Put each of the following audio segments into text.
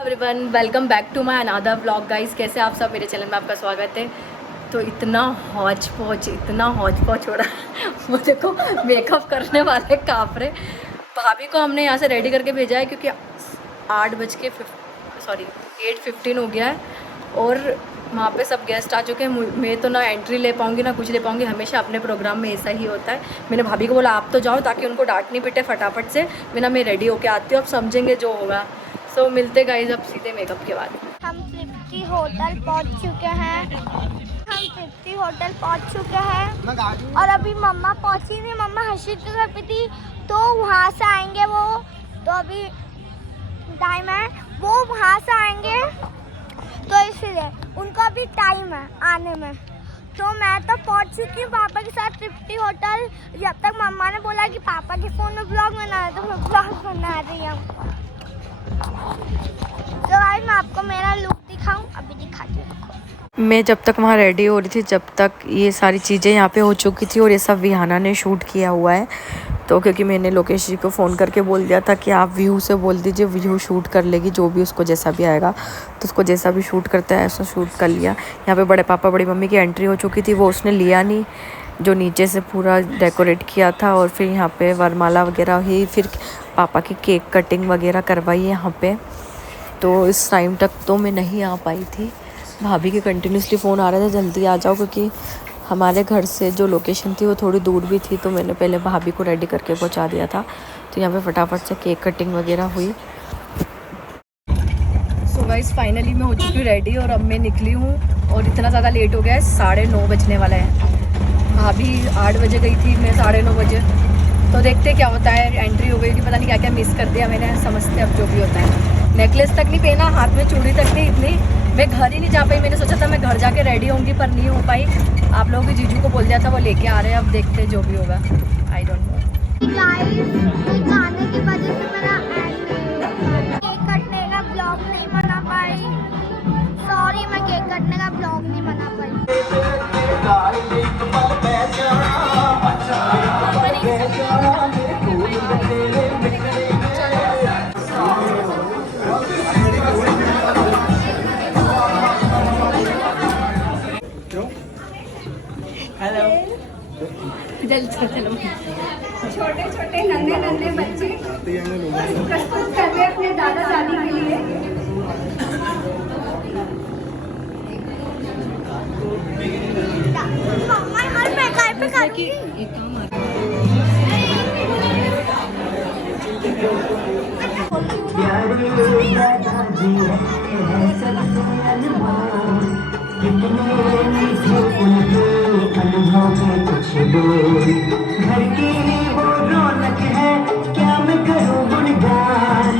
Everyone welcome back to my another vlog guys. कैसे आप सब? मेरे चैनल में आपका स्वागत है। तो इतना हौच पौच हो रहा है वो देखो, मेकअप करने वाले काँप रहे। भाभी को हमने यहाँ से रेडी करके भेजा है क्योंकि 8:15 हो गया है और वहाँ पे सब गेस्ट आ चुके हैं। मैं तो ना एंट्री ले पाऊँगी ना कुछ ले पाऊँगी। हमेशा अपने प्रोग्राम में ऐसा ही होता है। मैंने भाभी को बोला आप तो जाओ ताकि उनको डांट नहीं पिटे फटाफट से। बिना मैं रेडी होके आती हूँ, अब समझेंगे जो होगा। सो मिलते गाइस अब सीधे मेकअप के बाद। हम तृप्ति होटल पहुंच चुके हैं और अभी मम्मा पहुंची नहीं। मम्मा हर्षित के घर पे थी तो वहाँ से आएंगे वो। तो अभी टाइम है, वो वहाँ से आएंगे तो इसलिए उनका भी टाइम है आने में। तो मैं तो पहुंच चुकी हूँ पापा के साथ तृप्ति होटल। जब तक मम्मा ने बोला कि पापा के फ़ोन में ब्लॉग बना रहे तो मैं ब्लॉग बना रही हूँ। तो आज मैं आपको मेरा लुक दिखाऊं, अभी दिखाती हूँ। मैं जब तक वहाँ रेडी हो रही थी जब तक ये सारी चीज़ें यहाँ पे हो चुकी थी और ये सब विहाना ने शूट किया हुआ है। तो क्योंकि मैंने लोकेश जी को फ़ोन करके बोल दिया था कि आप व्यू से बोल दीजिए, व्यू शूट कर लेगी जो भी उसको जैसा भी आएगा। तो उसको जैसा भी शूट करता है ऐसा शूट कर लिया। यहाँ पे बड़े पापा बड़ी मम्मी की एंट्री हो चुकी थी, वो उसने लिया नहीं जो नीचे से पूरा डेकोरेट किया था। और फिर यहाँ पे वरमाला वगैरह हुई, फिर पापा की केक कटिंग वगैरह करवाई यहाँ पे। तो इस टाइम तक तो मैं नहीं आ पाई थी। भाभी के कंटिन्यूसली फ़ोन आ रहा था जल्दी आ जाओ, क्योंकि हमारे घर से जो लोकेशन थी वो थोड़ी दूर भी थी। तो मैंने पहले भाभी को रेडी करके पहुंचा दिया था। तो यहाँ पे फटाफट से केक कटिंग वगैरह हुई। सो गाइस फाइनली मैं हो चुकी हूँ रेडी और अब मैं निकली हूँ और इतना ज़्यादा लेट हो गया है, 9:30 बजने वाला है। भाभी 8 बजे गई थी, मैं 9:30 बजे। तो देखते क्या होता है। एंट्री हो गई कि पता नहीं क्या क्या मिस कर दिया मैंने, समझते अब जो भी होता है। नेकलेस तक नहीं पहना, हाथ में चूड़ी तक नहीं, इतनी मैं घर ही नहीं जा पाई। मैंने सोचा था मैं घर जाके रेडी होंगी पर नहीं हो पाई। आप लोगों की जीजू को बोल दिया था, वो लेके आ रहे हैं। अब देखते जो भी होगा, आई डोंट नो। गाने की वजह से मेरा केक कटने का ब्लॉग नहीं बना पाई। सॉरी, मैं केक कटने का ब्लॉग नहीं बना पाई। हेलो, चलो। छोटे छोटे नन्हे बच्चे प्रस्तुत कर रहे अपने दादा दादी के लिए। मम्मा हर प्रकार पे करूँगी। एक काम आ घर की वो रौनक है, क्या मैं करूँ गुणगान।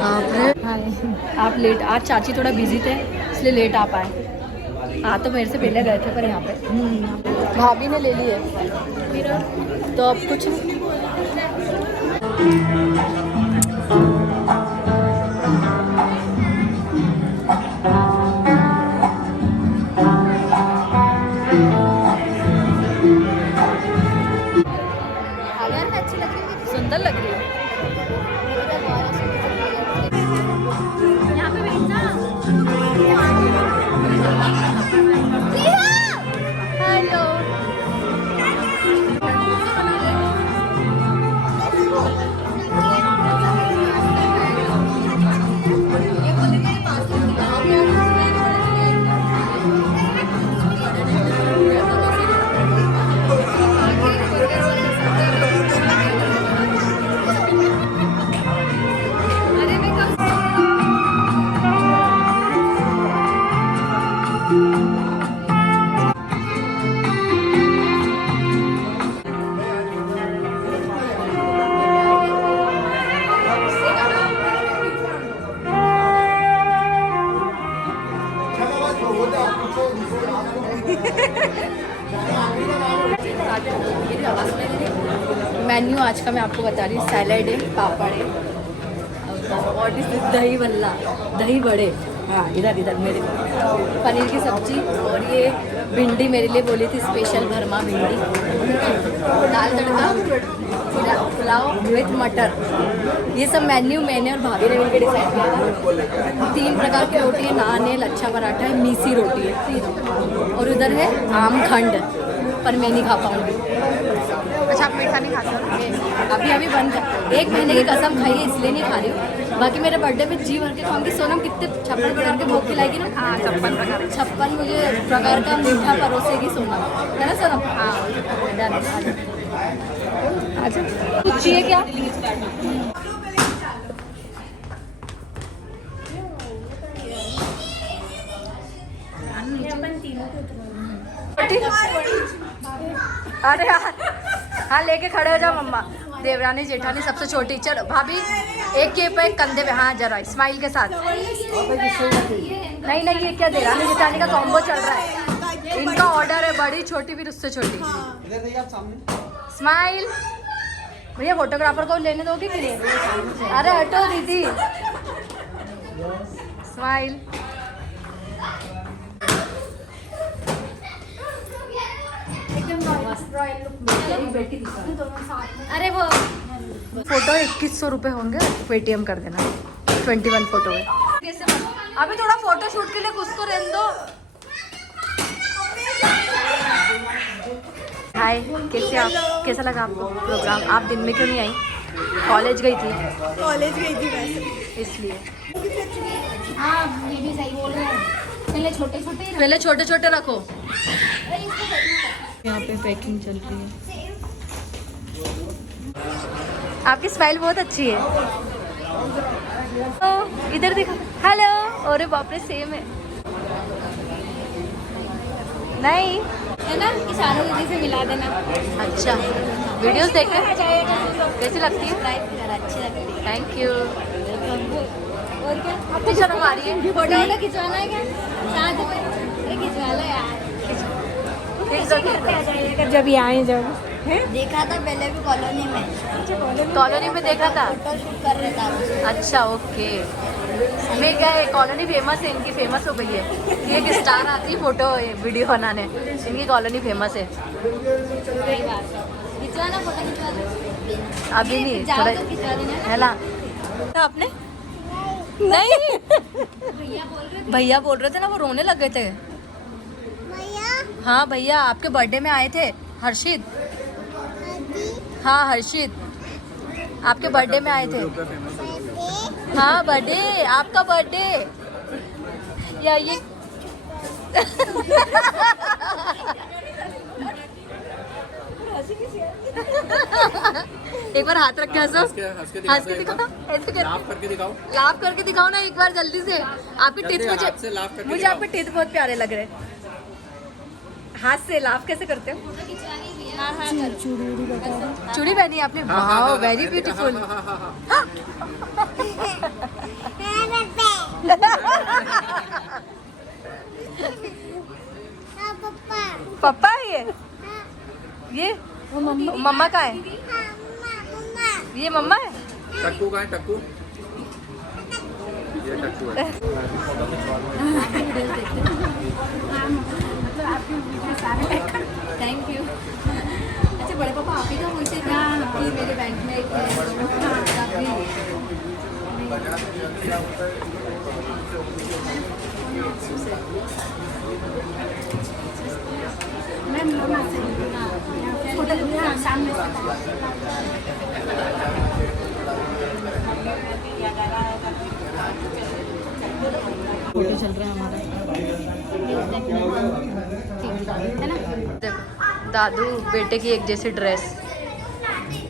आप लेट, आज चाची थोड़ा बिजी थे इसलिए लेट आ पाए। हाँ तो मेरे से पहले गए थे पर यहाँ पे भाभी ने ले ली है तो अब कुछ नहीं। सुंदर लग रही है। यहाँ पे बैठना। हेलो। मेन्यू आज का मैं आपको बता रही हूँ। सैलेड है, पापड़ है और दही बल्ला, दही बड़े, हाँ इधर इधर मेरे पनीर की सब्जी और ये भिंडी मेरे लिए बोली थी स्पेशल भरमा भिंडी, दाल तड़का, पुलाव विथ मटर। ये सब मेन्यू मैंने और भाभी ने मिलकर डिसाइड किया था। 3 प्रकार की रोटी है, नान है, लच्छा पराठा है, मीसी रोटी है 3 और उधर है आम खंड, पर मैं नहीं खा पाऊँगी। अच्छा आप मीठा नहीं खाते? अभी अभी बंद कर, 1 महीने की कसम खाई है इसलिए नहीं खा रही हूँ। बाकी मेरे बर्थडे में जी भर के खाऊंगी। सोनम कितने 56 प्रकार के भोग खिलाएगी ना? हाँ 56 मुझे प्रकार का मीठा परोसेगी सोनम, है ना सोनम? हाँ अच्छा कुछ चाहिए क्या? अरे यार हाँ लेके खड़े हो जाओ मम्मा। देवरानी जेठानी सबसे छोटी, चलो भाभी एक के पे कंधे पे, हाँ जरा स्माइल के साथ। नहीं नहीं ये क्या देवरानी जेठानी का कॉम्बो चल रहा है, इनका ऑर्डर है बड़ी छोटी फिर उससे छोटी। स्माइल। भैया फोटोग्राफर को लेने दोगे कि नहीं? अरे हटो दीदी। स्माइल। अरे वो फोटो 2100 रुपये होंगे, पेटीएम कर देना। 21 फोटो है। अभी थोड़ा फोटो शूट के लिए कुछ तो रहने दो। हाय कैसे आप, कैसा लगा आपको प्रोग्राम? आप दिन में क्यों नहीं आई? कॉलेज गई थी? कॉलेज गई थी वैसे इसलिए। हाँ ये भी सही बोल रहे हैं। पहले छोटे छोटे रखो। यहाँ पे पैकिंग चल रही है। आपकी स्माइल बहुत अच्छी है। इधर देखो। हेलो। अरे बाप रे सेम है। नहीं है ना, किसानों दीदी से मिला देना। अच्छा वीडियोस देखते हैं कैसी लगती है? अच्छी लगती है। Thank you. और क्या आपको शर्म आ रही है? फोटो खिंचवाना है क्या? साथ में खिंचवा लो यार। जब ये आए जब देखा था पहले भी कॉलोनी में देखा था। फोटो शूट कर रहे थे। अच्छा ओके। मैं क्या है, कॉलोनी फेमस है इनकी, फेमस हो गई है। ये एक स्टार आती है फोटो वीडियो बनाने, इनकी कॉलोनी फेमस है। खिंचवाना फोटो खिंचवा दो। अभी नहीं जाओ थोड़ा तो खिंचवा देना है ना। आपने नहीं भैया बोल रहे थे ना, वो रोने लग गए थे। हाँ भैया आपके बर्थडे में आए थे, हर्षित। हाँ हर्षित आपके बर्थडे में आए थे। हाँ बर्थडे, आपका बर्थडे या ये एक बार हाथ रख के हंसो, हंस के दिखाओ, ऐसे लाफ करके दिखाओ ना एक बार जल्दी से। आपके टिथ मुझे आपके टिथ बहुत प्यारे लग रहे हैं। हाथ से लाफ कैसे करते हो? चूड़ी पहनी है आपने? वाह वेरी ब्यूटीफुल। मम्मा का है? ये मम्मा है? टक्कू कहाँ है? टक्कू ये टक्कू है। Thank you. अच्छा बड़े पापा आप ही का पूछे थे कि मेरे बैंक में एक मैम होटल सामने फोटो चल रहा है हमारा। देखो दादू बेटे की एक जैसी ड्रेस।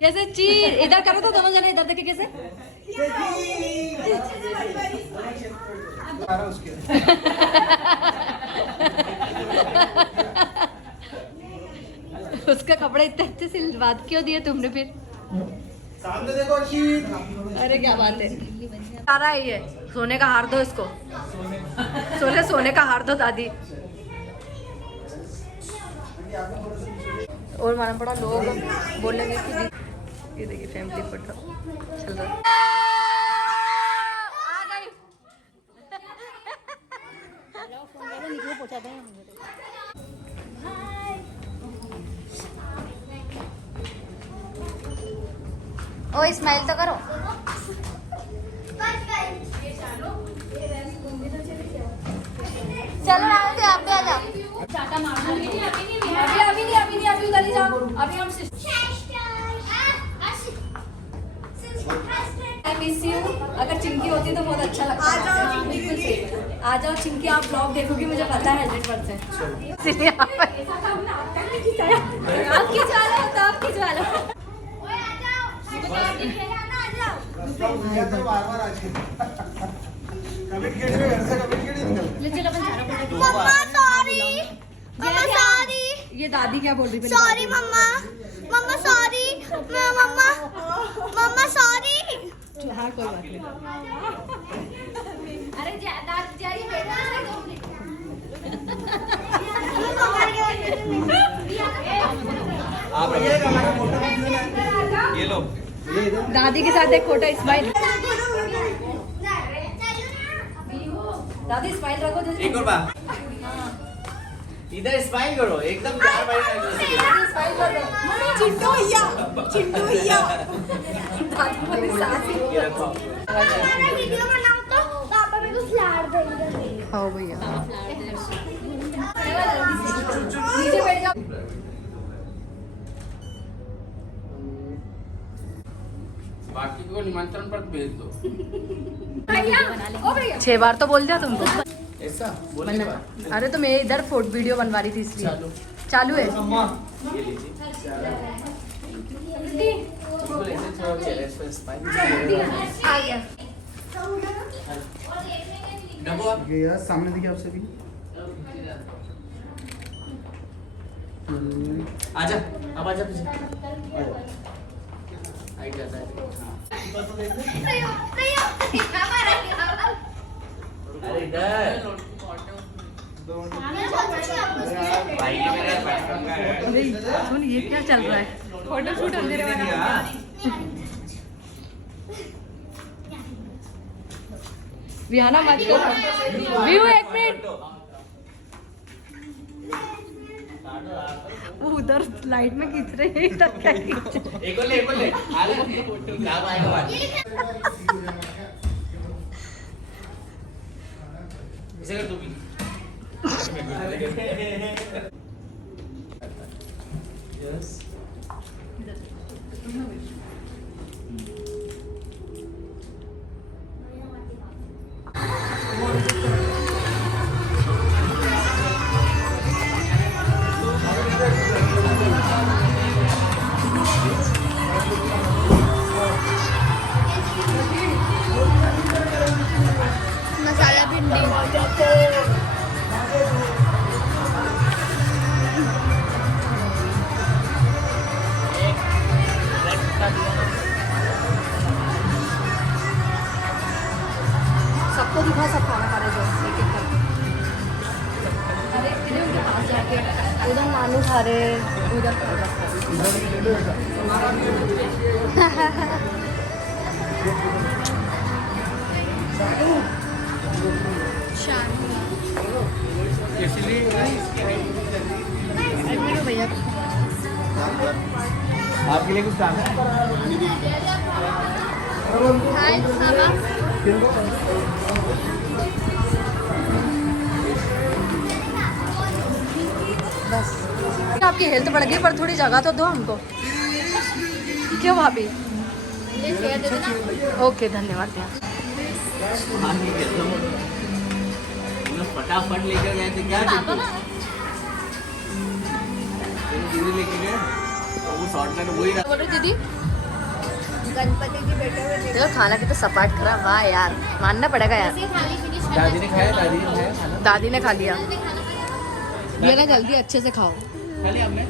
कैसे ची इधर करो तो दोनों जने इधर देखे कैसे। उसका कपड़े इतने अच्छे सिलवा क्यों दिए तुमने फिर? सामने देखो अरे क्या बात है। सारा ही है। सोने का हार दो इसको। सोने का हार दो दादी। और मालूम पड़ा लोग बोलेंगे कि ये देखिए फैमिली फोटो चल रहा है। आ गई। ओ स्माइल तो करो। चलो राहुल आप भी आ जाओ। चाटा मारना अभी नहीं उधर ही जाओ। अभी हम आई मिस यू। अगर चिंकी होती तो बहुत अच्छा लगता। बिल्कुल सही। आ जाओ चिंकी, आप ब्लॉग देखोगी मुझे पता है 100%। आप खिंचवा लो तो आप खिंचवा लो। बार-बार आज कमिट के लिए घर से कमिट के लिए निकल। मम्मा सॉरी। मम्मा सॉरी। ये दादी क्या बोल रही है? सॉरी मम्मा। मम्मा सॉरी। मम्मा सॉरी। हाँ कोई बात नहीं। अरे जारी बेटा आप ये लो दादी के साथ एक फोटो स्माइल। दादी स्माइल रखो जैसे। एक और बार इधर स्माइल करो एकदम प्यार भरी स्माइल कर दो। चिंटू भैया दादी मेरी सास ही। वीडियो बनाओ तो पापा मेरे को फ्लावर देंगे। हाँ भैया। नीचे बैठ जाओ। बाकी को निमंत्रण पर भेज दो। भैया ओ भैया 6 बार तो बोल दिया तुमको। ऐसा बोलने के बाद अरे तो मैं इधर फोटो वीडियो बनवा रही थी इसलिए। चालू है। ये लीजिए बिल्कुल ऐसे थोड़ा चेहरे पे स्माइल आ गया। डबो आप ये यार सामने देखिए आपसे भी आजा अब आजा पीछे हाइट जाता है। अरे इधर भाई के मेरा बचपन का है। सुन ये क्या चल रहा है? फोटो शूट अंधेरे वाला। विहाना मत कर। View 1 minute. वो उधर लाइट में खींच रहे हैं इधर क्या खींच रहे हैं? एक और ले आले काम आएगा बाद इसे कर तू भी यस मसाला भिंडी। सबको दिखा सब खाना खा रहे जो एक एक करके। उनके पास जाके उधर नानू खा रहे, उधर भैया आपके लिए कुछ काम है? बस आपकी हेल्थ बढ़ गई, पर थोड़ी जगह तो दो हमको। क्यों भाभी? ओके, धन्यवाद। फटाफट लेकर गए थे क्या? दीदी लेके गए, वो शॉर्टकट वही रहा। बोल रही दीदी गणपति जी बैठे हुए देखो खाना की तो सपाट खरा, वाह यार, मानना पड़ेगा यार। दादी ने खाया, दादी ने खाया खाना। दादी ने खा लिया। ये ना जल्दी अच्छे से खाओ। खा लिया आपने?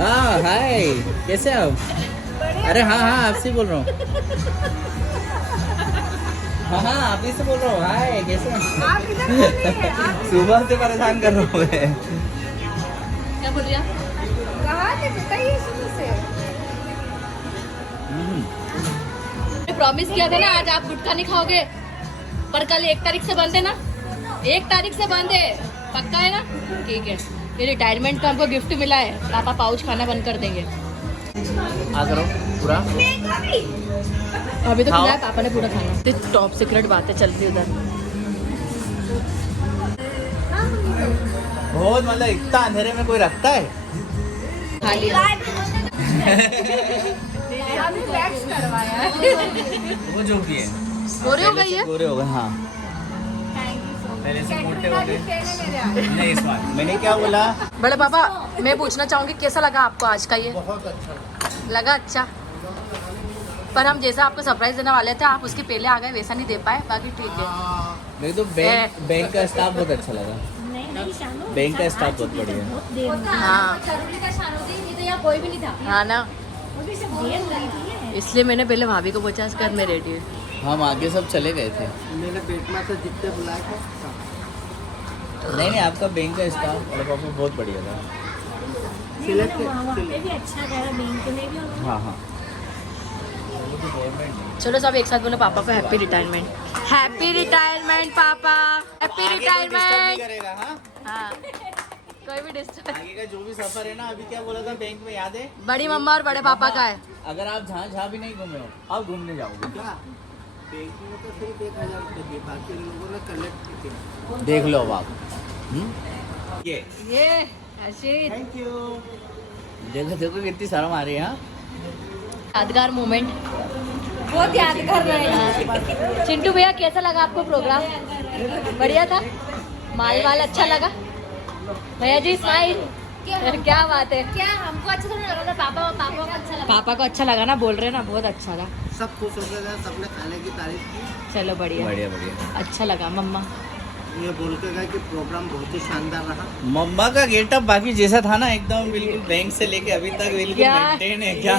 हाँ हाय, कैसे आप? अरे हाँ हाँ, आपसे बोल रहा हूँ। हाँ हाँ, आप ही से बोल रहा हूँ। हाय, कैसे? सुबह से परेशान कर रहा हूँ मैं। क्या बोल रही है? कहाँ थे बताइए शुरू से। प्रॉमिस किया था ना आज आप गुटखा नहीं खाओगे, पर कल 1 तारीख से बंद है ना? 1 तारीख से बंद है, पक्का है ना? ठीक है, ये रिटायरमेंट का हमको गिफ्ट मिला है, पापा पाउच खाना बंद कर देंगे। आ करो पूरा। अभी तो खाओ। खिलाया पापा ने पूरा खाना। टॉप सीक्रेट बातें चल रही उधर। बहुत मतलब इतना अंधेरे में कोई रखता है? खा लिया। अभी वैक्स करवाया है। वो जो भी है गोरे हो गई है। गोरे हो गए। हाँ, पहले से मोटे हो गए। नहीं, इस बार मैंने क्या बोला? बड़े पापा, मैं पूछना चाहूंगी कैसा लगा आपको आज का ये? बहुत अच्छा लगा अच्छा, पर हम जैसा आपको सरप्राइज देने वाले थे आप उसके पहले आ गए, वैसा नहीं दे पाए, बाकी ठीक है। मेरे तो बैंक का स्टाफ बहुत अच्छा लगा। बैंक का स्टाफ बहुत बढ़िया। हाँ कोई भी नहीं था। हाँ ना, इसलिए मैंने पहले भाभी को पूछा इसके बाद मैं रेडी हूँ। हम आगे सब चले गए थे। मेरे पेट में से जितने बुलाए थे नहीं नहीं, आपका बैंक का स्टाफ और पापा बहुत बढ़िया था। हाँ हाँ, चलो सब एक साथ बोलो पापा को हैप्पी रिटायरमेंट। हैप्पी रिटायरमेंट पापा, हैप्पी रिटायरमेंट। करेगा। हाँ, हाँ, कोई भी डिस्टर्ब। आगे का जो भी सफर है ना, अभी क्या बोला था बैंक में, याद है? बड़ी मम्मा और बड़े पापा का है। अगर आप जहाँ भी नहीं घूमे हो, आप घूमने जाओगे क्या? बैंक में तो सिर्फ 1000 रुपये दिए, बाकी लोगों ने कलेक्ट किए। देख लो अब आप। ये ये हर्षित, थैंक यू। देखो देखो कितनी शर्म आ रही है। हाँ, यादगार मोमेंट। बहुत याद कर रहे हैं। चिंटू भैया कैसा लगा आपको प्रोग्राम? बढ़िया था, माल वाल अच्छा लगा। भैया जी स्माइल, क्या बात है। क्या हमको अच्छा थोड़ा लगा था, पापा को अच्छा लगा। पापा को अच्छा लगा ना, बोल रहे ना, बहुत अच्छा था। सब खुश हो गए थे, सबने खाने की तारीफ की। चलो बढ़िया, बढ़िया बढ़िया। अच्छा लगा। मम्मा ये बोल के गए कि प्रोग्राम बहुत ही शानदार रहा। मम्मा का गेटअप बाकी जैसा था ना, एकदम बिल्कुल बैंक से लेके अभी तक बिल्कुल क्या? मेंटेन है क्या?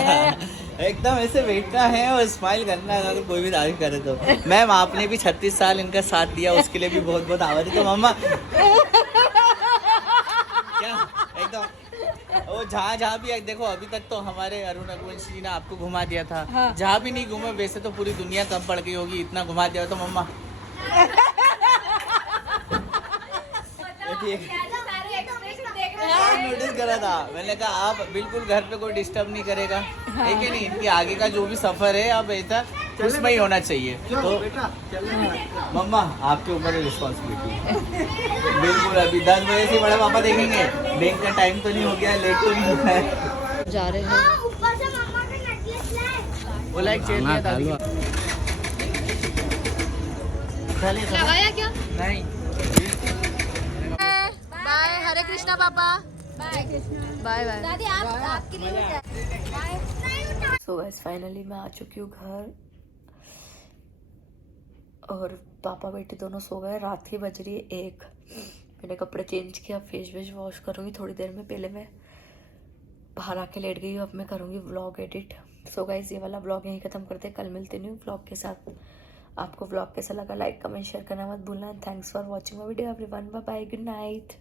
एकदम ऐसे बैठना है और स्माइल करना है, अगर कोई भी तारीफ करे तो। मैम आपने भी 36 साल इनका साथ दिया, उसके लिए भी बहुत बहुत आभारी। तो मम्मा क्या एकदम वो जहाँ भी देखो, अभी तक तो हमारे अरुण रघुवंशी जी ने आपको घुमा दिया था। हाँ। जहाँ भी नहीं घूमे, वैसे तो पूरी दुनिया कम पड़ गई होगी, इतना घुमा दिया तो मम्मा। नोटिस करा था मैंने, कहा आप बिल्कुल घर पे कोई डिस्टर्ब नहीं करेगा, है कि नहीं? इनके आगे का जो भी सफर है अब ऐसा उसमें ही होना चाहिए। तो बेटा चलो। मम्मा आपके ऊपर है रिस्पॉन्सिबिलिटी। बिल्कुल, अभी 10 बजे से बड़े पापा देखेंगे, बैंक का टाइम तो नहीं हो गया, लेट तो नहीं हुआ है। जा रहे हैं। हाँ, ऊपर से मम्मा ने नेकलेस लाए। बोला एक चेयर दिया दादी। लगाया क्या? नहीं, बाय, हरे कृष्णा पापा। बाय कृष्णा। Bye bye. दादी आप आपके लिए भी बाय। सो गाइस फाइनली मैं आ चुकी हूँ घर, और पापा बेटे दोनों सो गए। रात की बज रही है 1। मैंने कपड़े चेंज किया, फेस वेस वॉश करूँगी थोड़ी देर में। पहले मैं बाहर आके लेट गई हूँ, अब मैं करूँगी व्लॉग एडिट। सो गाइस ये वाला ब्लॉग यहीं ख़त्म करते हैं, कल मिलते न्यू ब्लॉग के साथ। आपको ब्लॉग कैसा लगा लाइक कमेंट शेयर करना मत भूलना। Thanks for watching my video everyone, bye bye, good night.